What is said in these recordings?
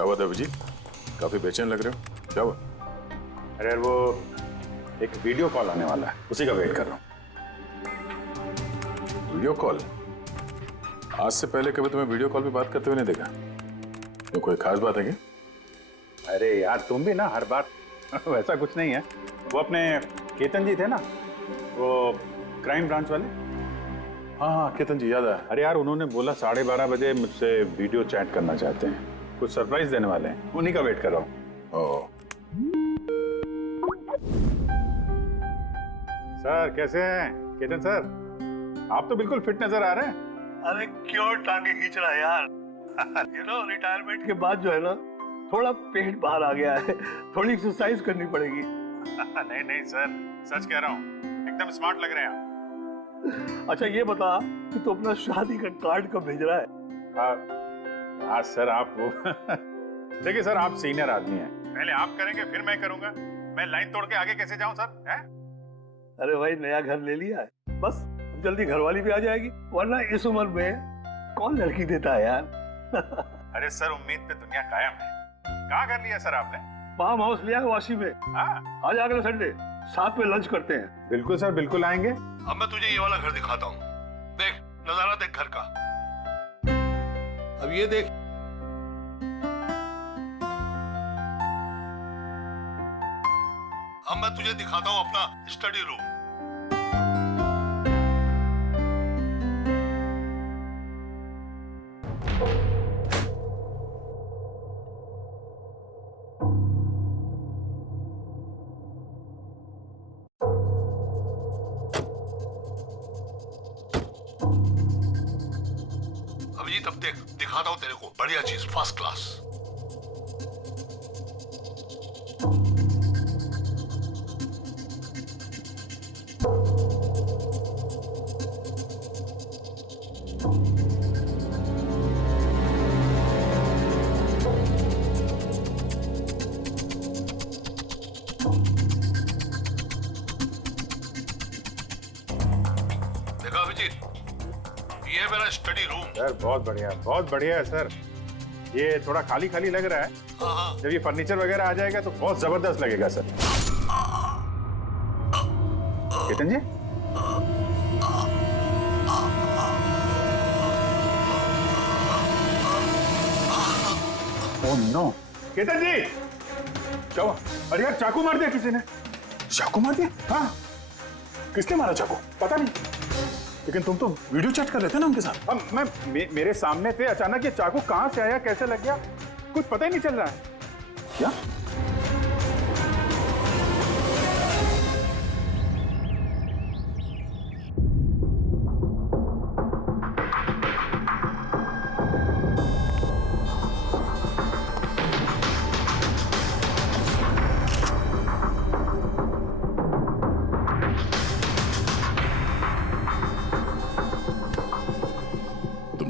क्या हुआ था अभिजीत? काफी बेचैन लग रहे हो, क्या हुआ? अरे यार वो एक वीडियो कॉल आने वाला है, उसी का वेट कर रहा हूँ। Video call? आज से पहले कभी तुम्हें वीडियो कॉल पे बात करते हुए नहीं देखा। तो कोई खास बात है क्या? अरे यार तुम भी ना हर बार वैसा कुछ नहीं है। वो अपने केतन जी थे ना, वो क्राइम ब्रांच वाले। हाँ हाँ केतन जी, याद आया। अरे यार उन्होंने बोला 12:30 बजे मुझसे वीडियो चैट करना चाहते हैं, कुछ सरप्राइज देने वाले हैं, उन्हीं का वेट कर रहा हूँ। सर कैसे हैं केतन सर? आप तो बिल्कुल फिट नजर आ रहे हैं। अरे क्यों टांगे खींच रहा है यार? रिटायरमेंट के बाद जो है ना, थोड़ा पेट बाहर आ गया है, थोड़ी एक्सरसाइज करनी पड़ेगी। नहीं नहीं सर, सच कह रहा हूँ, एकदम स्मार्ट लग रहे हैं आप। अच्छा ये बता कि तू अपना शादी का कार्ड कब भेज रहा है? हाँ सर आप वो देखिए सर, आप सीनियर आदमी हैं, पहले आप करेंगे फिर मैं करूंगा। मैं लाइन तोड़ के आगे कैसे जाऊं सर? है? अरे भाई नया घर ले लिया है, बस जल्दी घरवाली भी आ जाएगी, वरना इस उम्र में कौन लड़की देता है यार? अरे सर उम्मीद पे दुनिया कायम है। कहाँ घर लिया सर आपने? फार्म हाउस लिया है वाशी में। हाँ आज अगले संडे साथ में लंच करते हैं। बिल्कुल सर, बिल्कुल आएंगे। अब मैं तुझे ये वाला घर दिखाता हूँ, देख नजारा देख घर का। अब ये देख, अब मैं तुझे दिखाता हूँ अपना स्टडी रूम। अभिजीत अब देख, दिखाता हूँ तेरे को बढ़िया चीज, फर्स्ट क्लास। देखा अभिजीत, ये है मेरा स्टडी रूम। सर बहुत बढ़िया है सर। ये थोड़ा खाली खाली लग रहा है, हाँ जब ये फर्नीचर वगैरह आ जाएगा तो बहुत जबरदस्त लगेगा सर। केतन जी, ओह नो, केतन जी क्या हुआ? अरे यार चाकू मार दिया किसी ने। चाकू मार दिया? हाँ किसने मारा चाकू? पता नहीं। लेकिन तुम तो वीडियो चैट कर रहे थे ना उनके साथ। अब मेरे सामने थे, अचानक ये चाकू कहां से आया, कैसे लग गया, कुछ पता ही नहीं चल रहा है। क्या?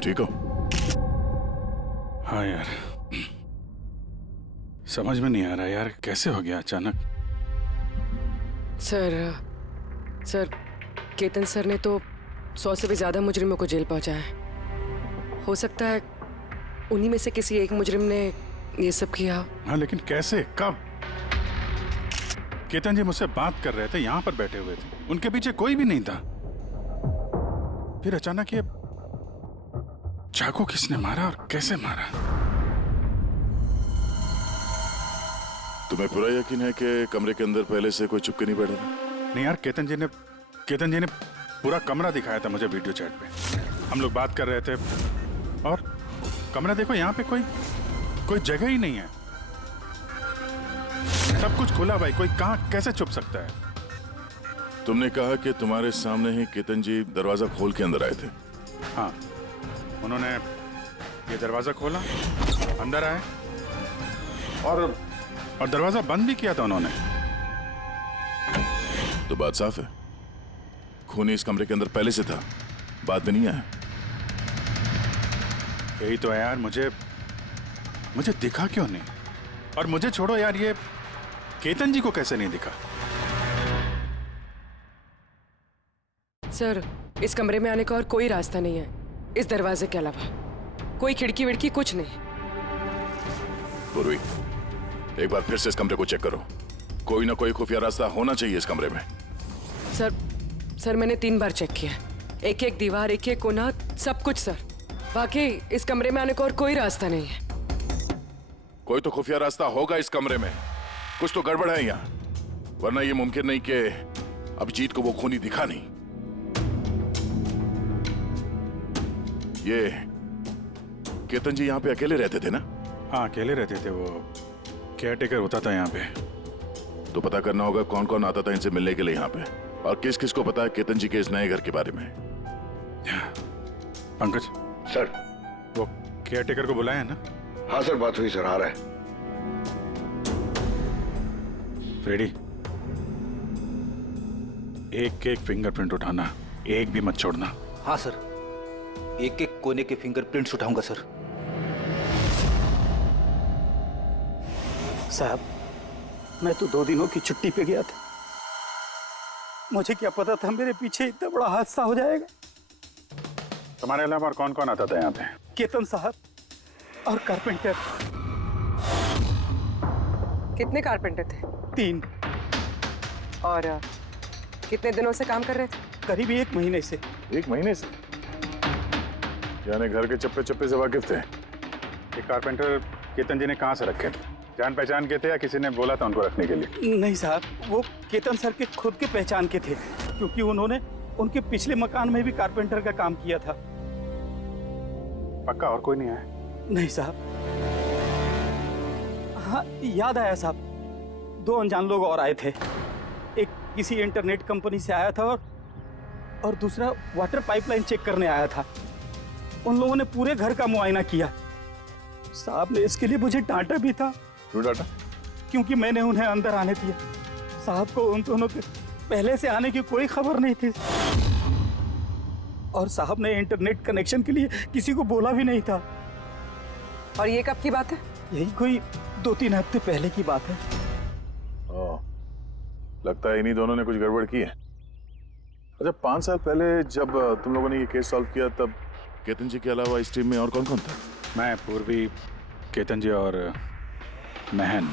ठीक हो? हाँ यार, समझ में नहीं आ रहा यार, कैसे हो गया अचानक। सर केतन सर ने तो 100 से भी ज्यादा मुजरिमों को जेल पहुंचाया है। हो सकता है उन्हीं में से किसी एक मुजरिम ने ये सब किया। हाँ लेकिन कैसे, कब? केतन जी मुझसे बात कर रहे थे, यहाँ पर बैठे हुए थे, उनके पीछे कोई भी नहीं था। फिर अचानक ये चाकू किसने मारा और कैसे मारा? तुम्हें पूरा यकीन है कि कमरे के अंदर पहले से कोई चुपके नहीं बैठा था? नहीं यार, केतन जी ने पूरा कमरा दिखाया था मुझे वीडियो चैट पे। हम लोग बात कर रहे थे और कमरा देखो, यहाँ पे कोई जगह ही नहीं है, सब कुछ खुला भाई, कोई कहाँ कैसे छुप सकता है? तुमने कहा कि तुम्हारे सामने ही केतन जी दरवाजा खोल के अंदर आए थे। हाँ, उन्होंने ये दरवाजा खोला, अंदर आए और दरवाजा बंद भी किया था उन्होंने। तो बात साफ है, खूनी इस कमरे के अंदर पहले से था, बाद में नहीं आया। यही तो है यार, मुझे दिखा क्यों नहीं? और मुझे छोड़ो यार, ये केतन जी को कैसे नहीं दिखा? सर इस कमरे में आने का और कोई रास्ता नहीं है इस दरवाजे के अलावा, कोई खिड़की विड़की कुछ नहीं। पूर्वी, एक बार फिर से इस कमरे को चेक करो। कोई ना कोई खुफिया रास्ता होना चाहिए इस कमरे में। सर मैंने 3 बार चेक किया, एक एक दीवार, एक एक कोना, सब कुछ सर। वाकई इस कमरे में आने का और कोई रास्ता नहीं है। कोई तो खुफिया रास्ता होगा इस कमरे में, कुछ तो गड़बड़ है यहाँ, वरना ये मुमकिन नहीं कि अभिजीत को वो खूनी दिखा नहीं। ये केतन जी यहाँ पे अकेले रहते थे ना? हाँ, अकेले रहते थे, वो केयर टेकर होता था यहाँ पे। तो पता करना होगा कौन कौन आता था इनसे मिलने के लिए यहाँ पे, और किस किस को पता है केतन जी के इस नए घर के बारे में। पंकज सर। वो केयर टेकर को बुलाया है ना? हाँ सर, बात हुई सर, आ रहा है। फ्रेडी, एक एक फिंगरप्रिंट उठाना, एक भी मत छोड़ना। हाँ सर, एक एक कोने के फिंगरप्रिंट्स उठाऊंगा सर। साहब, मैं तो 2 दिनों की छुट्टी पे गया था। मुझे क्या पता था मेरे पीछे इतना बड़ा हादसा हो जाएगा। तुम्हारे अलावा और कौन कौन आता था यहाँ पे? केतन साहब और कारपेंटर। कितने कारपेंटर थे? 3। और कितने दिनों से काम कर रहे थे? करीब 1 महीने से। 1 महीने से? यानी घर के चप्पे चप्पे से वाकिफ थे। ये कारपेंटर केतन जी ने कहाँ से रखे थे? जान पहचान के थे या किसी ने बोला था उनको रखने के लिए? नहीं साहब, वो केतन सर के खुद के पहचान के थे, क्योंकि उन्होंने उनके पिछले मकान में भी कारपेंटर का काम किया था। पक्का और कोई नहीं आया? नहीं साहब। हाँ, याद आया साहब, 2 अनजान लोग और आए थे। एक किसी इंटरनेट कंपनी से आया था और दूसरा वाटर पाइपलाइन चेक करने आया था। उन लोगों ने पूरे घर का मुआयना किया। साहब ने इसके लिए मुझे डांटा भी था। क्यों डांटा? क्योंकि मैंने उन्हें अंदर आने दिया। साहब को उन दोनों के पहले से आने की कोई खबर नहीं थी, और साहब ने इंटरनेट कनेक्शन के लिए किसी को बोला भी नहीं था। और ये कब की बात है? यही कोई 2-3 हफ्ते पहले की बात है। ओह, लगता है इन्हीं दोनों ने कुछ गड़बड़ की है। अच्छा, 5 साल पहले जब तुम लोगों ने ये केस सॉल्व किया, तब केतन जी के अलावा इस टीम में और कौन कौन था? मैं, पूर्वी, केतन जी और महन।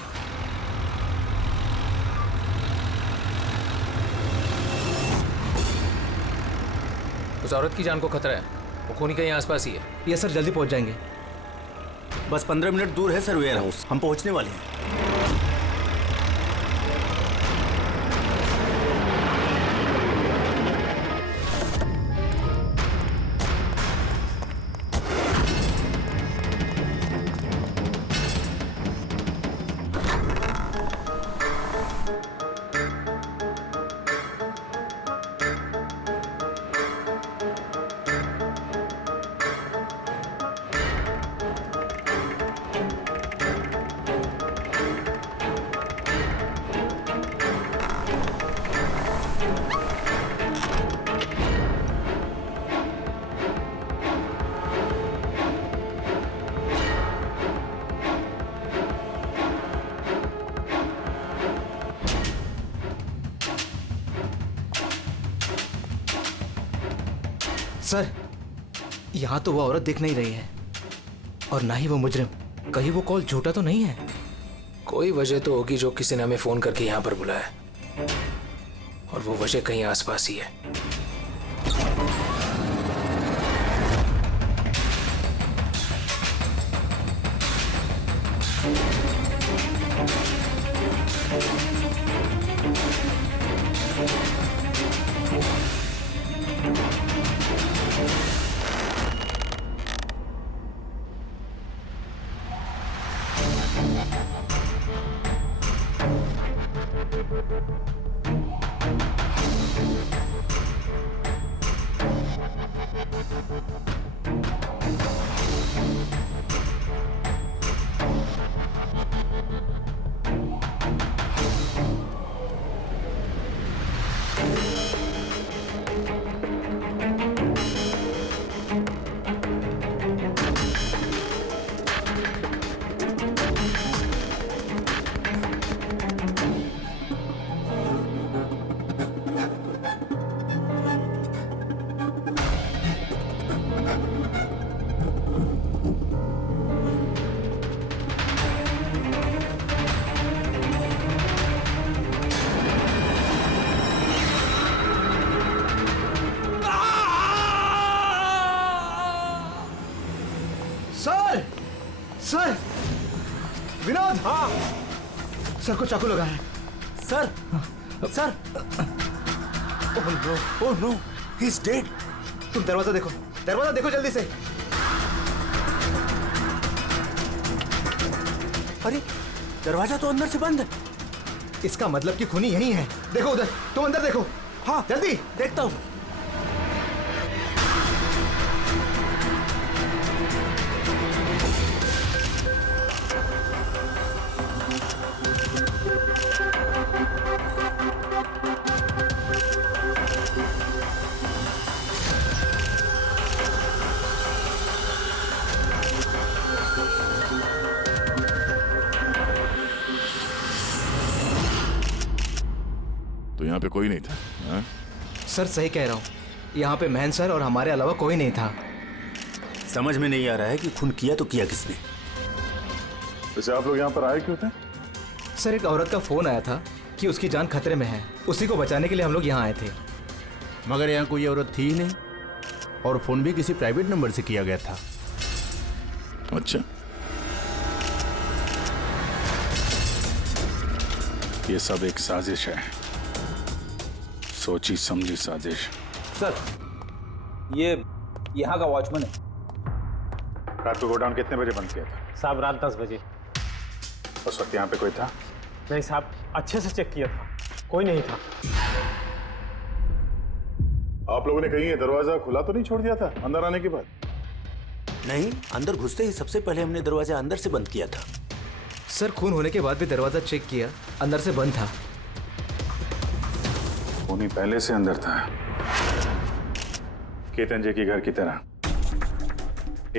उस औरत की जान को खतरा है, वो खूनी कहीं आसपास ही है। ये सर जल्दी पहुंच जाएंगे। बस 15 मिनट दूर है सर वेयर हाउस, हम पहुंचने वाले हैं। सर, यहाँ तो वो औरत दिख नहीं रही है, और ना ही वो मुजरिम। कहीं वो कॉल झूठा तो नहीं है? कोई वजह तो होगी जो किसी ने हमें फोन करके यहाँ पर बुलाया, और वो वजह कहीं आसपास ही है। Sir sir Vinod. हाँ सर को चाकू लगा है। Sir sir oh no he is dead. तुम दरवाजा देखो जल्दी से। अरे दरवाजा तो अंदर से बंद है। इसका मतलब कि खूनी यही है। देखो उधर, तुम अंदर देखो। हाँ जल्दी। देखता हूं। तो यहाँ पे कोई नहीं था? हाँ? सर सही कह रहा हूँ, यहाँ पे महन सर और हमारे अलावा कोई नहीं था। समझ में नहीं आ रहा है कि खून किया तो किया किसने। वैसे आप लोग यहाँ पर आए क्यों थे? सर एक औरत का फोन आया था कि उसकी जान खतरे में है, उसी को बचाने के लिए हम लोग यहाँ आए थे। मगर यहाँ कोई औरत थी ही नहीं और फोन भी किसी प्राइवेट नंबर से किया गया था। अच्छा, ये सब एक साजिश है, सोची समझी साजिश। सर ये यहाँ का वॉचमैन है। रात को गोडाउन कितने बजे बंद किया था? साहब रात 10 बजे। उस वक्त यहाँ पे कोई था? नहीं साहब, अच्छे से चेक किया था, कोई नहीं था। आप लोगों ने कहीं ये दरवाजा खुला तो नहीं छोड़ दिया था अंदर आने के बाद? नहीं, अंदर घुसते ही सबसे पहले हमने दरवाजा अंदर से बंद किया था। सर खून होने के बाद भी दरवाजा चेक किया, अंदर से बंद था। खूनी पहले से अंदर था, केतन जी के घर की तरह।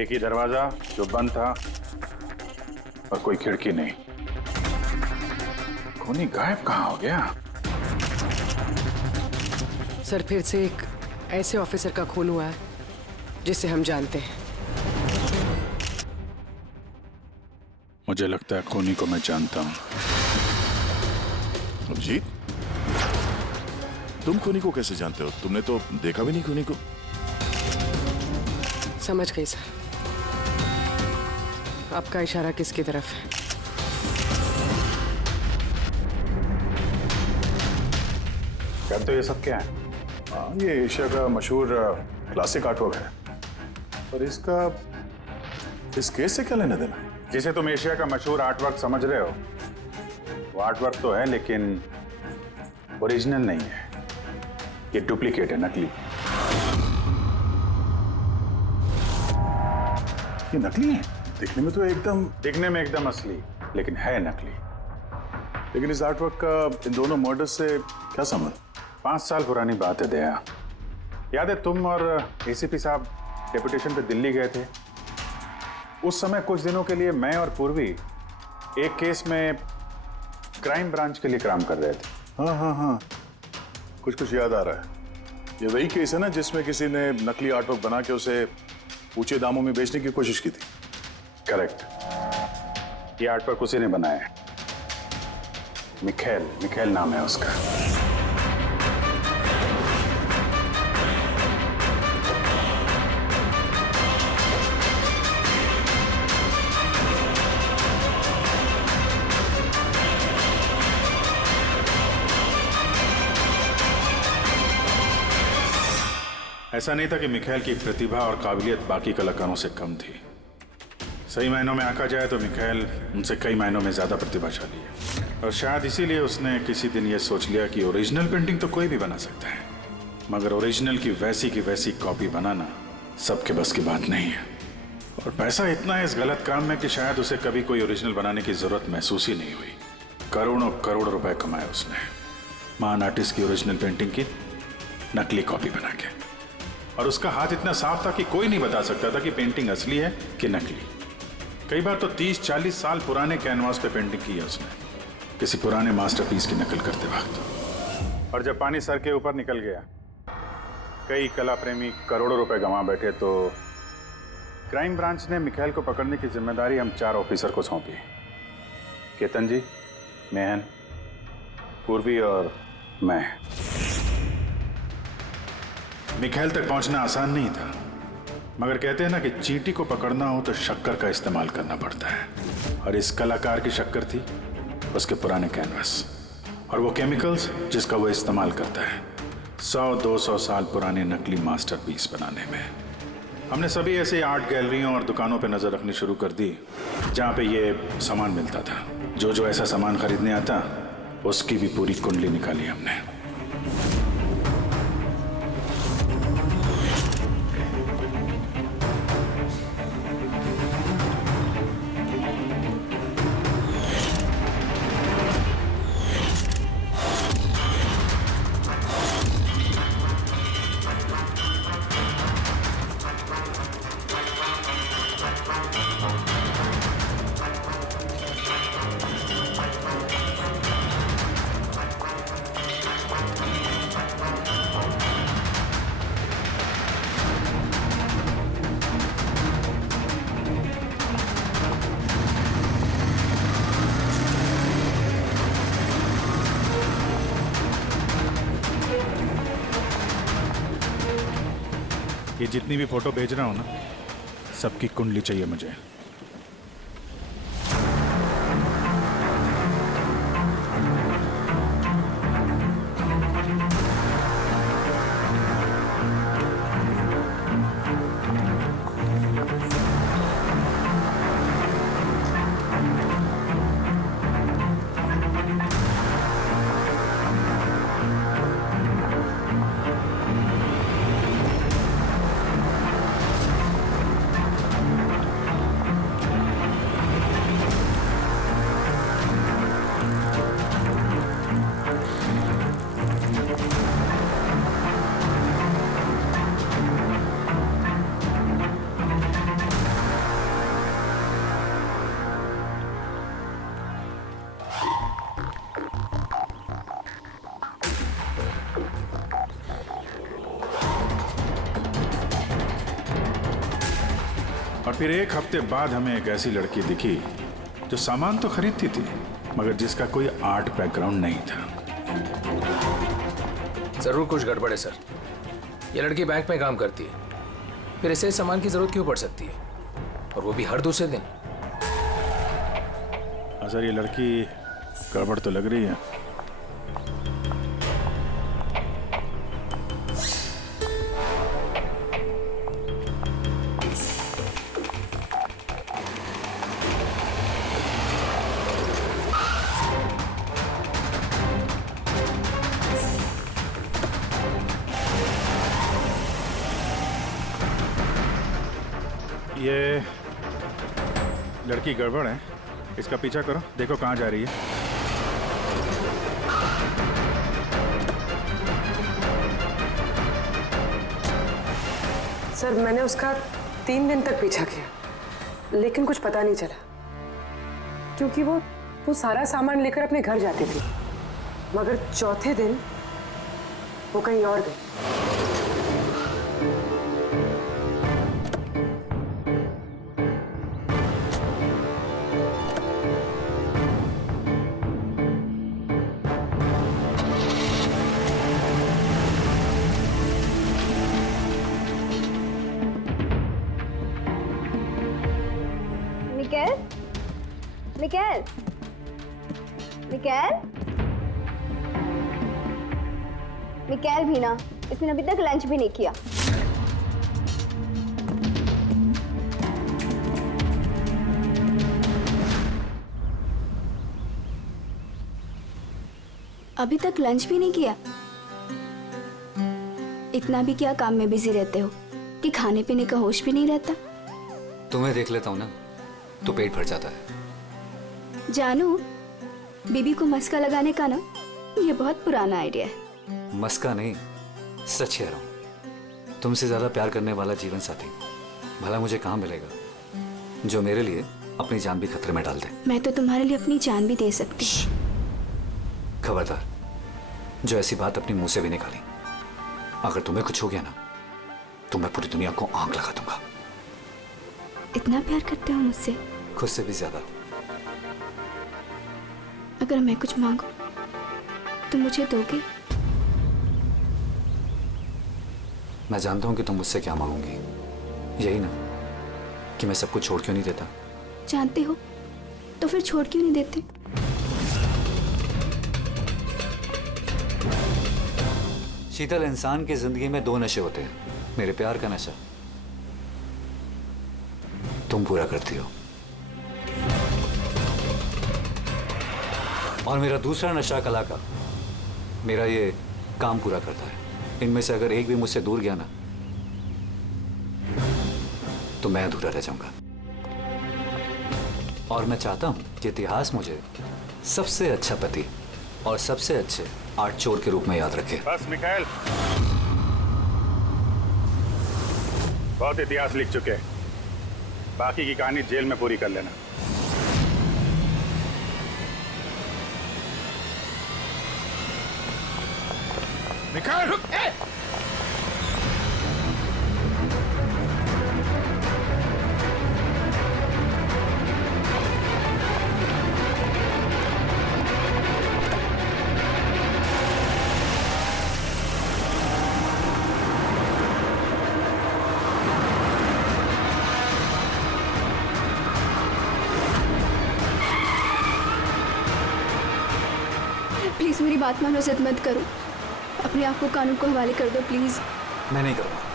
एक ही दरवाजा जो बंद था और कोई खिड़की नहीं। खूनी गायब कहाँ हो गया? सर फिर से एक ऐसे ऑफिसर का खून हुआ है जिसे हम जानते हैं। मुझे लगता है खूनी को मैं जानता हूँ। अभिजीत, तुम खूनी को कैसे जानते हो? तुमने तो देखा भी नहीं खूनी को। समझ गई सर। आपका इशारा किसकी तरफ है? कहते हो ये सब क्या है? ये एशिया का मशहूर क्लासिक आर्टवर्क है, पर इसका इस केस से क्या लेना देना? जिसे तुम एशिया का मशहूर आर्टवर्क समझ रहे हो, वो आर्टवर्क तो है लेकिन ओरिजिनल नहीं है। ये डुप्लीकेट है, नकली। ये नकली है? दिखने में एकदम असली, लेकिन है नकली। लेकिन इस आर्टवर्क का इन दोनों मर्डर्स से क्या संबंध? 5 साल पुरानी बात है दया। याद है तुम और एसीपी साहब डेपुटेशन पे दिल्ली गए थे? उस समय कुछ दिनों के लिए मैं और पूर्वी एक केस में क्राइम ब्रांच के लिए काम कर रहे थे। हाँ, कुछ याद आ रहा है। ये वही केस है ना जिसमें किसी ने नकली आर्टवर्क बना के उसे ऊंचे दामों में बेचने की कोशिश की थी? करेक्ट। ये आर्टवर्क उसी ने बनाया है। मिखेल नाम है उसका। ऐसा नहीं था कि मिखेल की प्रतिभा और काबिलियत बाकी कलाकारों से कम थी। सही मायनों में आंका जाए तो मिखेल उनसे कई मायनों में ज्यादा प्रतिभाशाली है, और शायद इसीलिए उसने किसी दिन ये सोच लिया कि ओरिजिनल पेंटिंग तो कोई भी बना सकता है, मगर ओरिजिनल की वैसी कॉपी बनाना सबके बस की बात नहीं है। और पैसा इतना है इस गलत काम में कि शायद उसे कभी कोई ओरिजिनल बनाने की जरूरत महसूस ही नहीं हुई। करोड़ों रुपए कमाए उसने महान आर्टिस्ट की ओरिजिनल पेंटिंग की नकली कॉपी बना के। और उसका हाथ इतना साफ था कि कोई नहीं बता सकता था कि पेंटिंग असली है कि नकली। कई बार तो 30-40 साल पुराने कैनवास पे पेंटिंग की है उसने, किसी पुराने मास्टरपीस की नकल करते वक्त। और जब पानी सर के ऊपर निकल गया, कई कला प्रेमी करोड़ों रुपए गंवा बैठे, तो क्राइम ब्रांच ने मिखेल को पकड़ने की जिम्मेदारी हम 4 ऑफिसर को सौंपी। केतन जी, मेहन, पूर्वी और मैं। मिखेल तक पहुंचना आसान नहीं था, मगर कहते हैं ना कि चींटी को पकड़ना हो तो शक्कर का इस्तेमाल करना पड़ता है, और इस कलाकार की शक्कर थी उसके पुराने कैनवस और वो केमिकल्स जिसका वो इस्तेमाल करता है 100-200 साल पुराने नकली मास्टरपीस बनाने में। हमने सभी ऐसे आर्ट गैलरियों और दुकानों पे नजर रखनी शुरू कर दी जहाँ पे ये सामान मिलता था। जो ऐसा सामान खरीदने आता उसकी भी पूरी कुंडली निकाली हमने। ये जितनी भी फोटो भेज रहा हूं ना, सबकी कुंडली चाहिए मुझे। और फिर एक हफ्ते बाद हमें एक ऐसी लड़की दिखी जो सामान तो खरीदती थी मगर जिसका कोई आर्ट बैकग्राउंड नहीं था। जरूर कुछ गड़बड़ है सर। ये लड़की बैंक में काम करती है, फिर ऐसे सामान की जरूरत क्यों पड़ सकती है, और वो भी हर दूसरे दिन। सर ये लड़की गड़बड़ तो लग रही है। ये लड़की गड़बड़ है, इसका पीछा करो, देखो कहाँ जा रही है। सर मैंने उसका 3 दिन तक पीछा किया लेकिन कुछ पता नहीं चला, क्योंकि वो सारा सामान लेकर अपने घर जाती थी, मगर चौथे दिन वो कहीं और गई। मिकेल, मिकेल, मिकेल भी ना, इसने अभी तक लंच भी नहीं किया। अभी तक लंच भी नहीं किया? इतना भी क्या काम में बिजी रहते हो कि खाने पीने का होश भी नहीं रहता? तुम्हें देख लेता हूँ ना तो पेट भर जाता है। जानू, बीबी को मस्का लगाने का ना ये बहुत पुराना आइडिया है। मस्का नहीं, सच कह रहा हूँ। तुमसे ज्यादा प्यार करने वाला जीवन साथी भला मुझे कहाँ मिलेगा जो मेरे लिए अपनी जान भी खतरे में डाल दे। मैं तो तुम्हारे लिए अपनी जान भी दे सकती। खबरदार, जो ऐसी बात अपने मुंह से भी निकाली। अगर तुम्हें कुछ हो गया ना तो मैं पूरी दुनिया को आग लगा दूंगा। इतना प्यार करते हो मुझसे? खुद से भी ज्यादा। अगर मैं कुछ मांगू तो मुझे दोगे? मैं जानता हूं कि तुम मुझसे क्या मांगोगी, यही ना कि मैं सब कुछ छोड़ क्यों नहीं देता। जानते हो तो फिर छोड़ क्यों नहीं देते? शीतल, इंसान की जिंदगी में 2 नशे होते हैं, मेरे प्यार का नशा तुम पूरा करती हो, और मेरा दूसरा नशा कला का, मेरा ये काम पूरा करता है। इनमें से अगर एक भी मुझसे दूर गया ना तो मैं अधूरा रह जाऊंगा। और मैं चाहता हूं कि इतिहास मुझे सबसे अच्छा पति और सबसे अच्छे आर्ट चोर के रूप में याद रखे। बस मिखाइल, बहुत इतिहास लिख चुके हैं, बाकी की कहानी जेल में पूरी कर लेना। मिखाइल रुक! प्लीज मेरी बात मानो, जिद मत करो। अपने आप को कानून को हवाले कर दो प्लीज। मैं नहीं करूंगा।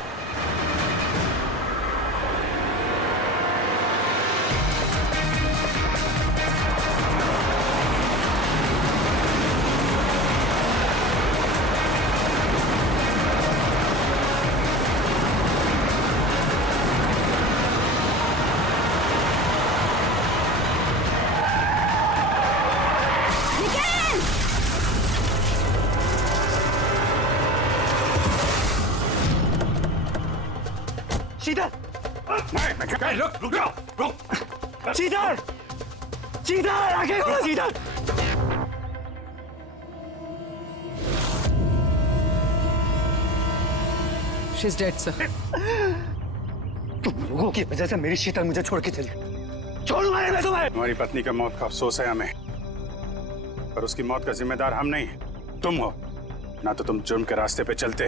शीतल! रुक जाओ, रुक। शीतल! शीतल, आगे खोलो शीतल! She's dead, sir. तुम लोगों की वजह से मेरी शीतल मुझे छोड़ के चली गई। छोड़ूंगा नहीं मैं तुम्हें। हमारी पत्नी का मौत का अफसोस है हमें, पर उसकी मौत का जिम्मेदार हम नहीं, तुम हो। ना तो तुम जुर्म के रास्ते पे चलते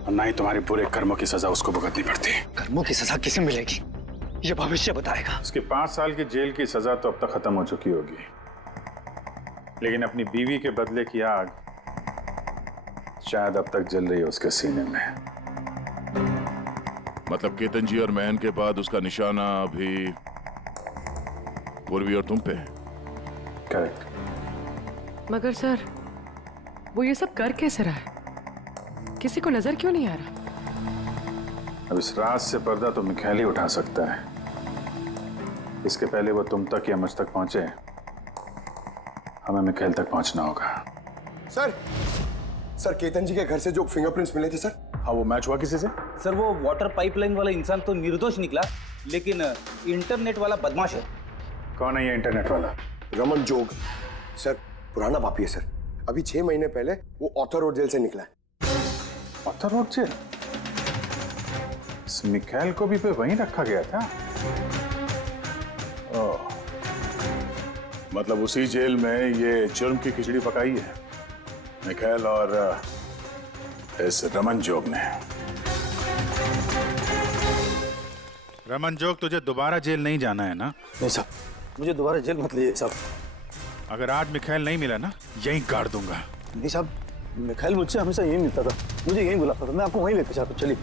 और ना ही तुम्हारे बुरे कर्मों की सजा उसको भुगतनी पड़ती। कर्मों की सजा किसे मिलेगी ये भविष्य बताएगा। उसकी 5 साल की जेल की सजा तो अब तक खत्म हो चुकी होगी, लेकिन अपनी बीवी के बदले की आग शायद अब तक जल रही है उसके सीने में। मतलब केतन जी और महन के बाद उसका निशाना अभी पूर्वी और तुम पे है। करेक्ट। मगर सर, वो ये सब कर कैसे रहा है? किसी को नजर क्यों नहीं आ रहा? अब इस राज से पर्दा तो मिखाइल ही उठा सकता है। इसके पहले वो तुम तक या मुझ तक पहुंचे, हमें मिखाइल तक पहुंचना होगा। सर केतन जी के घर से जो फिंगरप्रिंट्स मिले थे सर। हाँ, वो मैच हुआ किसी से? सर वो वाटर पाइपलाइन वाला इंसान तो निर्दोष निकला, लेकिन इंटरनेट वाला बदमाश है। कौन है ये इंटरनेट वाला? रमन जोग सर, पुराना पापी है सर। अभी 6 महीने पहले वो ऑथर रोड जेल से निकला है। ऑथर रोड जेल? इस मिखाइल को भी पे वहीं रखा गया था। ओह, मतलब उसी जेल में ये जुर्म की खिचड़ी पकाई है मिखाइल और इस रमन जोग ने। रमन जोग, तुझे दोबारा जेल नहीं जाना है ना? नहीं साहब, मुझे दोबारा जेल मत लीजिए साहब। अगर आज मिखाइल नहीं मिला ना, यहीं गाड़ दूंगा। नहीं साहब, मिखाइल मुझसे हमेशा यही मिलता था, मुझे यहीं बुलाता था। मैं आपको वहीं लेके जाता हूँ, चलिए।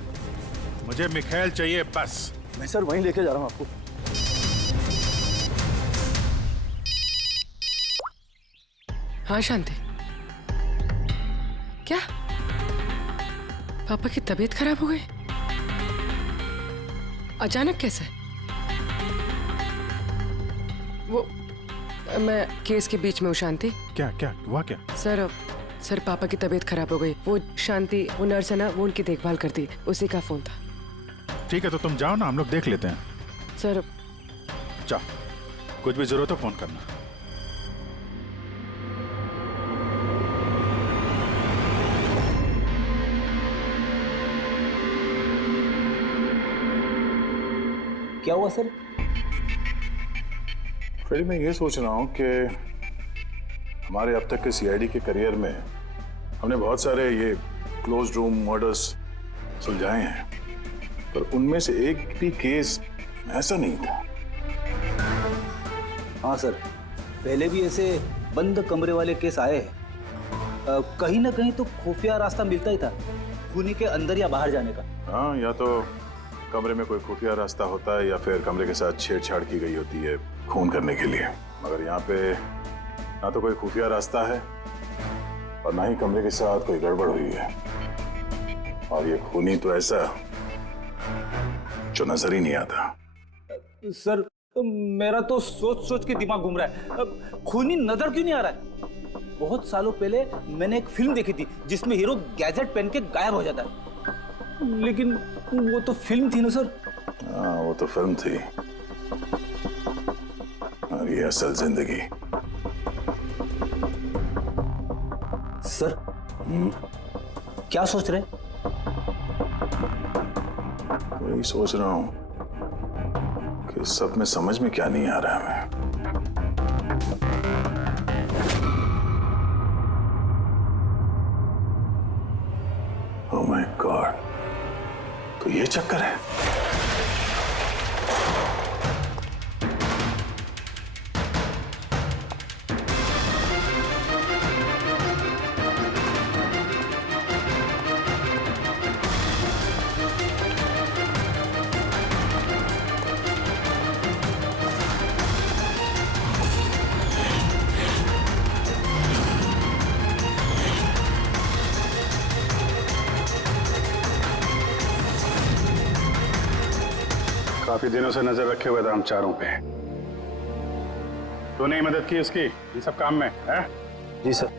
मुझे मिखाइल चाहिए बस। मैं सर वहीं लेके जा रहा हूँ आपको। हाँ शांति, क्या पापा की तबीयत खराब हो गई? अचानक कैसे? वो मैं केस के बीच में हूँ शांति। क्या क्या हुआ क्या? सर पापा की तबीयत खराब हो गई। वो शांति, वो नर्स है ना, वो उनकी देखभाल करती, उसी का फोन था। ठीक है, तो तुम जाओ ना, हम लोग देख लेते हैं। सर जाओ, कुछ भी जरूरत हो फोन करना। क्या हुआ सर? फिर मैं ये सोच रहा हूँ कि हमारे अब तक के सीआईडी के करियर में हमने बहुत सारे ये क्लोज रूम मर्डर्स सुलझाए हैं, पर उनमें से एक भी केस ऐसा नहीं था। हाँ सर, पहले भी ऐसे बंद कमरे वाले केस आए हैं। कहीं ना कहीं तो खुफिया रास्ता मिलता ही था खूनी के अंदर या बाहर जाने का। हाँ, या तो कमरे में कोई खुफिया रास्ता होता है या फिर कमरे के साथ छेड़छाड़ की गई होती है खून करने के लिए। मगर यहाँ पे ना तो कोई खुफिया रास्ता है और ना ही कमरे के साथ कोई गड़बड़ हुई है। और ये खूनी तो ऐसा जो नजर ही नहीं आता। सर, मेरा तो सोच सोच के दिमाग घूम रहा है। खूनी नजर क्यों नहीं आ रहा है? बहुत सालों पहले मैंने एक फिल्म देखी थी जिसमें हीरो गैजेट पहन के गायब हो जाता है, लेकिन वो तो फिल्म थी ना सर। हाँ, वो तो फिल्म थी और ये असल जिंदगी। सर, क्या सोच रहे? वही सोच रहा हूँ कि सब में समझ में क्या नहीं आ रहा है। ओह माय गॉड, तो ये चक्कर है। काफी दिनों से नजर रखे हुए थे हम चारों पे। तूने ही मदद की उसकी इन सब काम में, है? जी सर।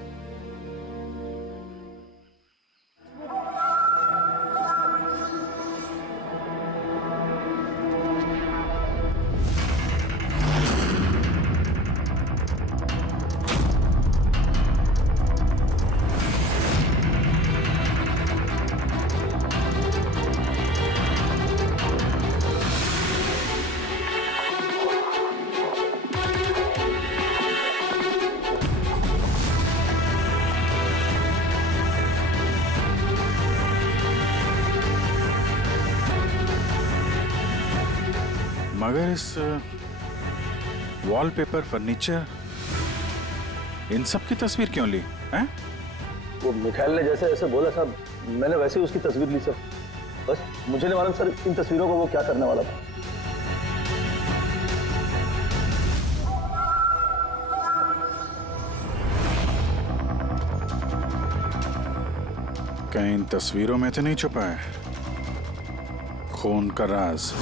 मगर इस वॉलपेपर, फर्नीचर, इन सब की तस्वीर क्यों ली हैं? वो मिखाइल ने जैसे ऐसे बोला साहब, मैंने वैसे ही उसकी तस्वीर ली सर। बस मुझे नहीं मालूम सर इन तस्वीरों को वो क्या करने वाला था। कहीं इन तस्वीरों में तो नहीं छुपा है खून का राज?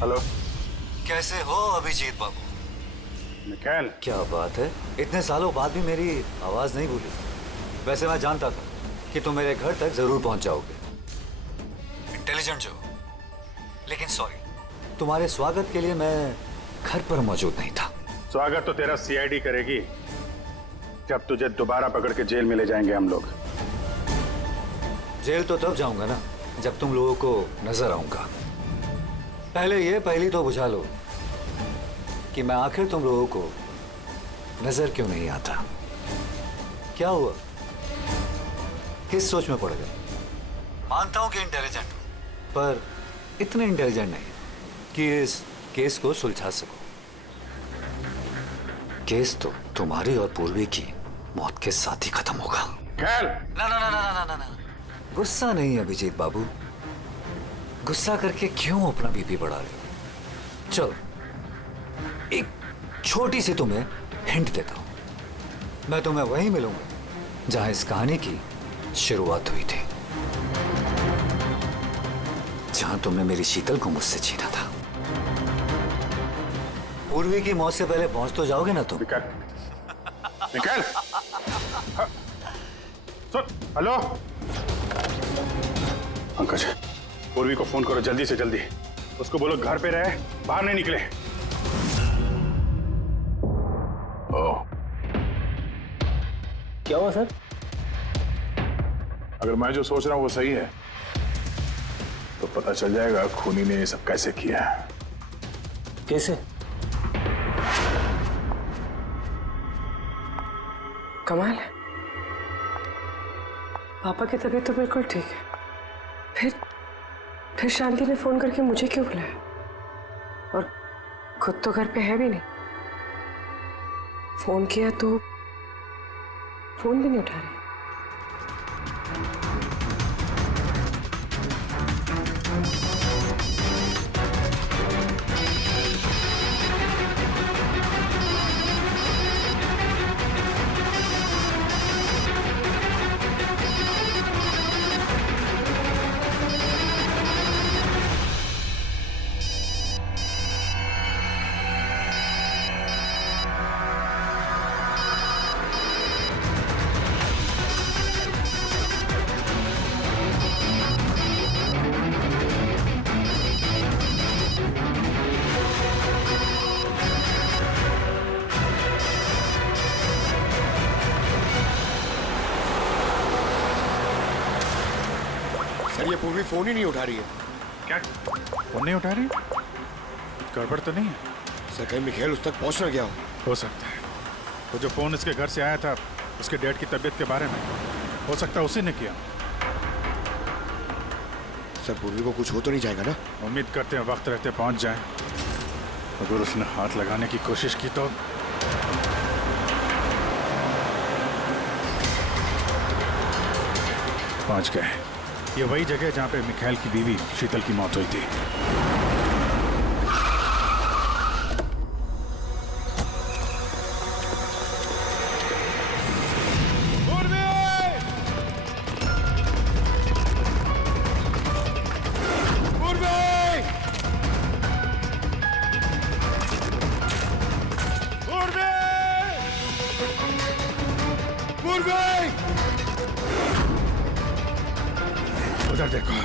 हेलो, कैसे हो अभिजीत बाबू? मिखाइल, क्या बात है, इतने सालों बाद भी मेरी आवाज नहीं भूली। वैसे मैं जानता था कि तुम मेरे घर तक जरूर पहुंच जाओगे, इंटेलिजेंट जो। लेकिन सॉरी, तुम्हारे स्वागत के लिए मैं घर पर मौजूद नहीं था। स्वागत तो तेरा सीआईडी करेगी जब तुझे दोबारा पकड़ के जेल में ले जाएंगे हम लोग। जेल तो तब जाऊंगा ना जब तुम लोगों को नजर आऊंगा। पहली तो बुझा लो कि मैं आखिर तुम लोगों को नजर क्यों नहीं आता। क्या हुआ, किस सोच में पड़ गए? मानता हूं कि इंटेलिजेंट हो, पर इतने इंटेलिजेंट नहीं कि इस केस को सुलझा सको। केस तो तुम्हारी और पूर्वी की मौत के साथ ही खत्म होगा। खेल ना ना ना ना ना ना ना, गुस्सा नहीं अभिजीत बाबू, गुस्सा करके क्यों अपना बीपी बढ़ा रहे हो? चलो एक छोटी सी तुम्हें हिंट देता हूं, मैं तुम्हें वहीं मिलूंगा जहां इस कहानी की शुरुआत हुई थी, जहां तुमने मेरी शीतल को मुझसे छीना था। पूर्वी की मौत से पहले पहुंच तो जाओगे ना तुम? निकल। सुन, हेलो पंकज, पूर्वी को फोन करो जल्दी से जल्दी, उसको बोलो घर पे रहे, बाहर नहीं निकले। क्या हुआ सर? अगर मैं जो सोच रहा हूं वो सही है तो पता चल जाएगा खूनी ने ये सब कैसे किया। कैसे? कमाल है, पापा की तबीयत तो बिल्कुल ठीक है, फिर शांति ने फोन करके मुझे क्यों बुलाया? और खुद तो घर पे है भी नहीं। फोन किया तो फोन भी नहीं उठा रही। सर ये पूर्वी फोन ही नहीं उठा रही है। क्या फोन नहीं उठा रही? कुछ गड़बड़ तो नहीं है? सर कहीं मिखेल उस तक पहुंच ना गया हो सकता है वो जो फोन इसके घर से आया था उसके डैड की तबीयत के बारे में, हो सकता है उसी ने किया। सर पूर्वी को कुछ हो तो नहीं जाएगा ना? उम्मीद करते हैं वक्त रहते पहुंच जाए। अगर उसने हाथ लगाने की कोशिश की तो पहुंच गए। ये वही जगह है जहां पे मिखाइल की बीवी शीतल की मौत हुई थी। उधर देखो।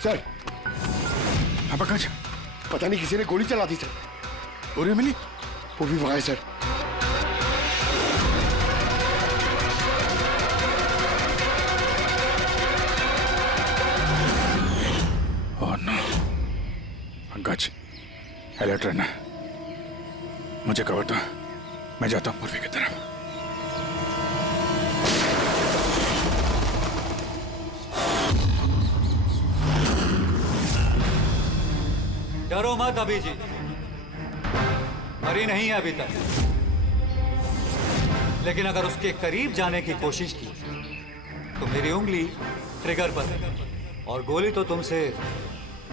सर हाँ पंकज, पता नहीं किसी ने गोली चला दी सर। पूरी मिली? पूर्वी वहां है sir. Oh no Pankaj, alert रहना, मुझे कवर दो, मैं जाता हूँ पूर्वी की तरफ। डरो मत अभिजीत, मरी नहीं है अभी तक, लेकिन अगर उसके करीब जाने की कोशिश की तो मेरी उंगली ट्रिगर पर है और गोली तो तुमसे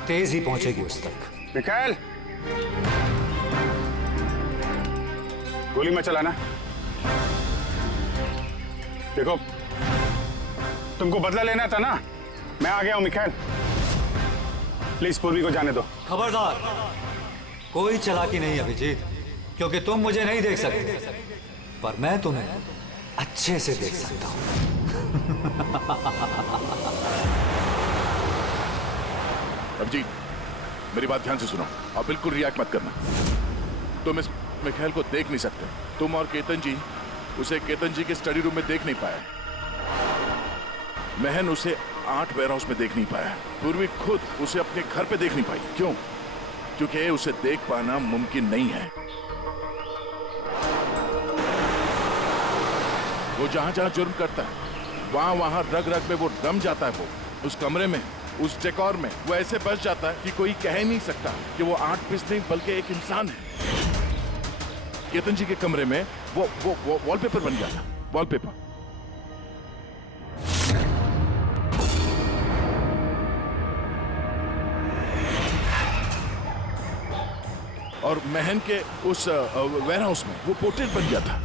तेज ही पहुंचेगी उस तक। मिखाइल, गोली मत चलाना। देखो तुमको बदला लेना था ना, मैं आ गया हूं मिखाइल, प्लीज पूर्वी को जाने दो। खबरदार, कोई चालाकी नहीं अभिजीत, क्योंकि तुम मुझे नहीं देख सकते, पर मैं तुम्हें अच्छे से देख सकता हूं। अभिजीत, मेरी बात ध्यान से सुनो और बिल्कुल रिएक्ट मत करना। तुम इस मिखाइल को देख नहीं सकते। तुम और केतन जी उसे केतन जी के स्टडी रूम में देख नहीं पाए। महन उसे 8 वेयरहाउस में देख नहीं पाया। पूर्वी खुद उसे अपने घर पे देख नहीं पाई। क्यों? क्योंकि उसे देख पाना मुमकिन नहीं है। वो जहां जहां जुर्म करता है वहां वहां रग रग में वो रम जाता है। वो उस कमरे में, उस डेकोर में वो ऐसे बस जाता है कि कोई कह ही नहीं सकता कि वो 8 पीस नहीं बल्कि एक इंसान है। केतन जी के कमरे में वो वॉलपेपर बन गया था। वॉलपेपर। और महन के उस वेयरहाउस में वो पोर्ट्रेट बन गया था।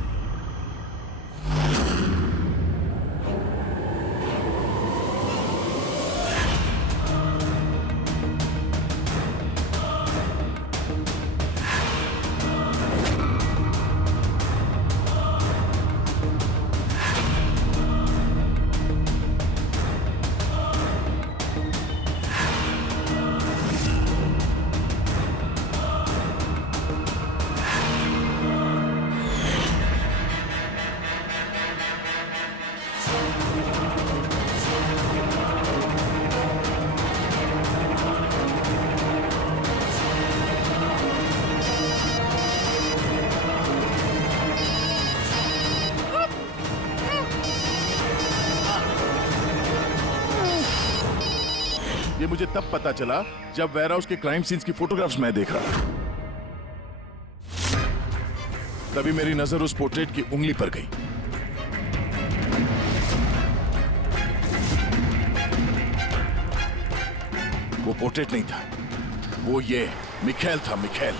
ये मुझे तब पता चला जब वेयरहाउस के क्राइम सीन्स की फोटोग्राफ्स मैं देख रहा था। तभी मेरी नजर उस पोर्ट्रेट की उंगली पर गई। वो पोर्ट्रेट नहीं था, वो ये मिखाइल था। मिखाइल।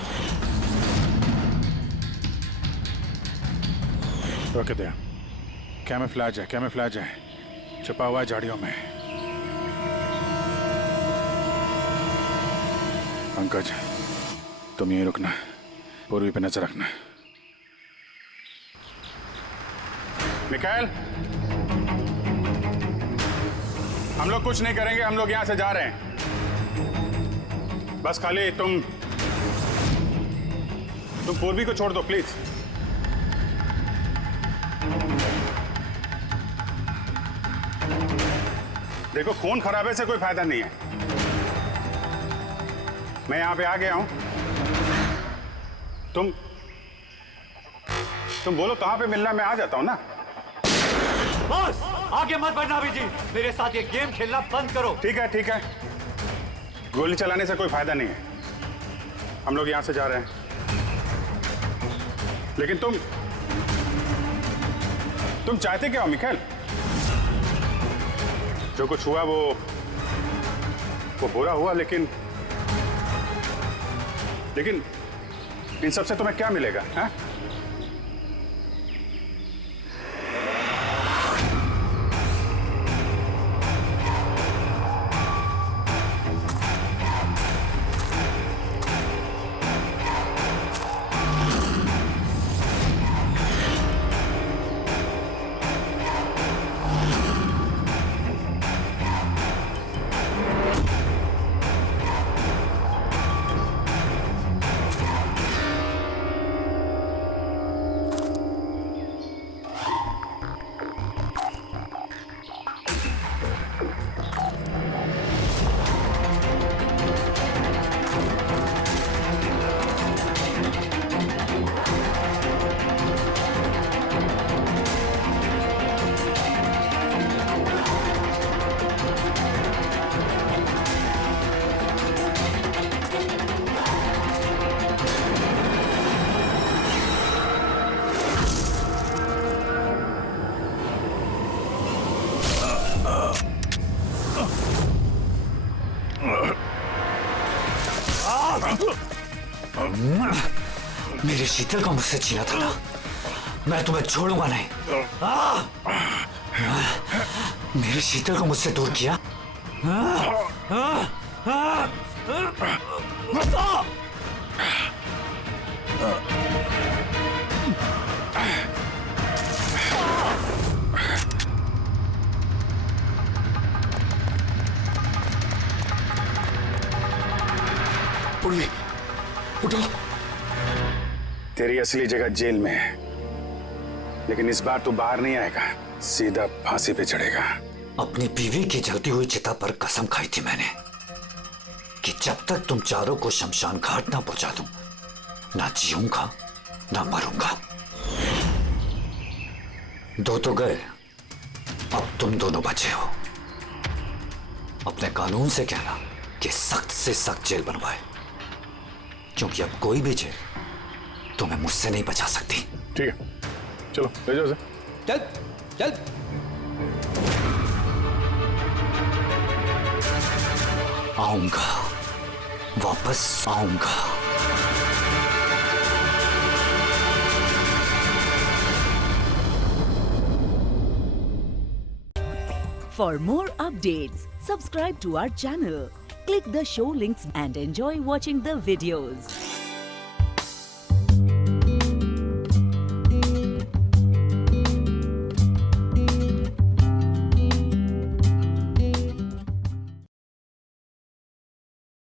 रोक दे। कैमोफ्लेज है, कैमोफ्लेज है। छुपा हुआ है झाड़ियों में। पंकज, तुम यहीं रुकना, पूर्वी पे नजर रखना। मिखाइल, हम लोग कुछ नहीं करेंगे, हम लोग यहां से जा रहे हैं। बस खाली तुम पूर्वी को छोड़ दो प्लीज। देखो, खून खराबे से कोई फायदा नहीं है। मैं यहां पे आ गया हूं। तुम बोलो कहां पे मिलना, मैं आ जाता हूं ना। बस आगे मत बढ़ना अभी जी, मेरे साथ ये गेम खेलना बंद करो। ठीक है, ठीक है। गोली चलाने से कोई फायदा नहीं है। हम लोग यहां से जा रहे हैं। लेकिन तुम चाहते क्या हो मिखाइल? जो कुछ हुआ वो बुरा हुआ, लेकिन इन सबसे तुम्हें क्या मिलेगा? हैं? मेरे शीतल को मुझसे छीना था ना, मैं तुम्हें छोड़ूंगा नहीं। मेरे शीतल को मुझसे दूर किया। उर्वी उठी। तेरी असली जगह जेल में है, लेकिन इस बार तू बाहर नहीं आएगा, सीधा फांसी पे चढ़ेगा। अपनी बीवी की जलती हुई चिता पर कसम खाई थी मैंने कि जब तक तुम चारों को शमशान घाट ना पहुंचा दूं, ना जीऊंगा ना मरूंगा। दो तो गए, अब तुम दोनों बचे हो। अपने कानून से कहना कि सख्त से सख्त जेल बनवाए, क्योंकि अब कोई भी जेल तुम्हें मुझसे नहीं बचा सकती। ठीक है, चलो ले जाओ उसे। चल चल। आऊंगा, वापस आऊंगा। For more updates, subscribe to our channel, click the show links and enjoy watching the videos.